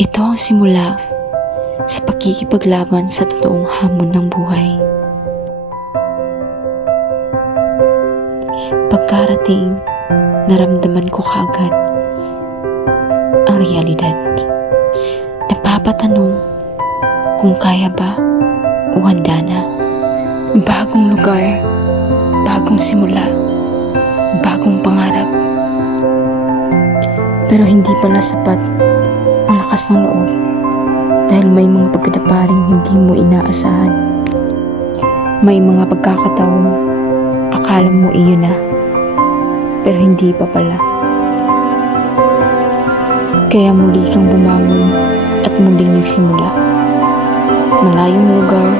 Ito ang simula sa pakikipaglaban sa totoong hamon ng buhay. Pagkarating, naramdaman ko kaagad ang realidad. Napapatanong kung kaya ba o handa na. Bagong lugar, bagong simula, bagong pangarap. Pero hindi pala sapat ang lakas ng loob dahil may mga pagkadaparing hindi mo inaasahan. May mga pagkakataon akala mo iyon na, pero hindi pa pala. Kaya muli kang bumangon at muling nagsimula. Malayong lugar,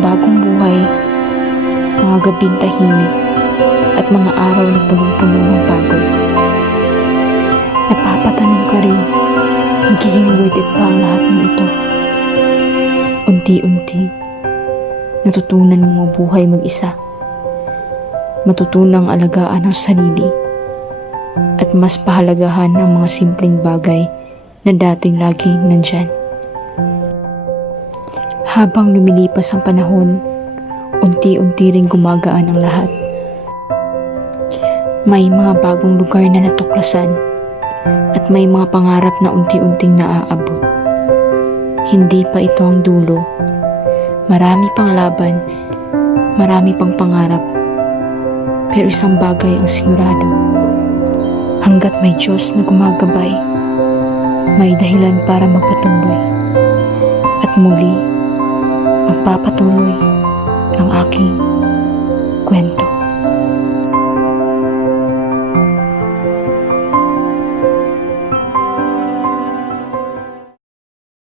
bagong buhay, mga gabing tahimik at mga araw na punong-puno ng pagod. Napapatanong ka rin, magiging worth it ba ang lahat ng ito? Unti-unti, natutunan mong mabuhay mag-isa. Matutunang alagaan ang sarili at mas pahalagahan ang mga simpleng bagay na dating laging nandyan. Habang lumilipas ang panahon, unti-unti ring gumagaan ang lahat. May mga bagong lugar na natuklasan at may mga pangarap na unti-unting naaabot. Hindi pa ito ang dulo. Marami pang laban, marami pang pangarap. Pero isang bagay ang sigurado. Hanggat may Diyos na gumagabay, may dahilan para magpatuloy. At muli, magpapatuloy ang aking kwento.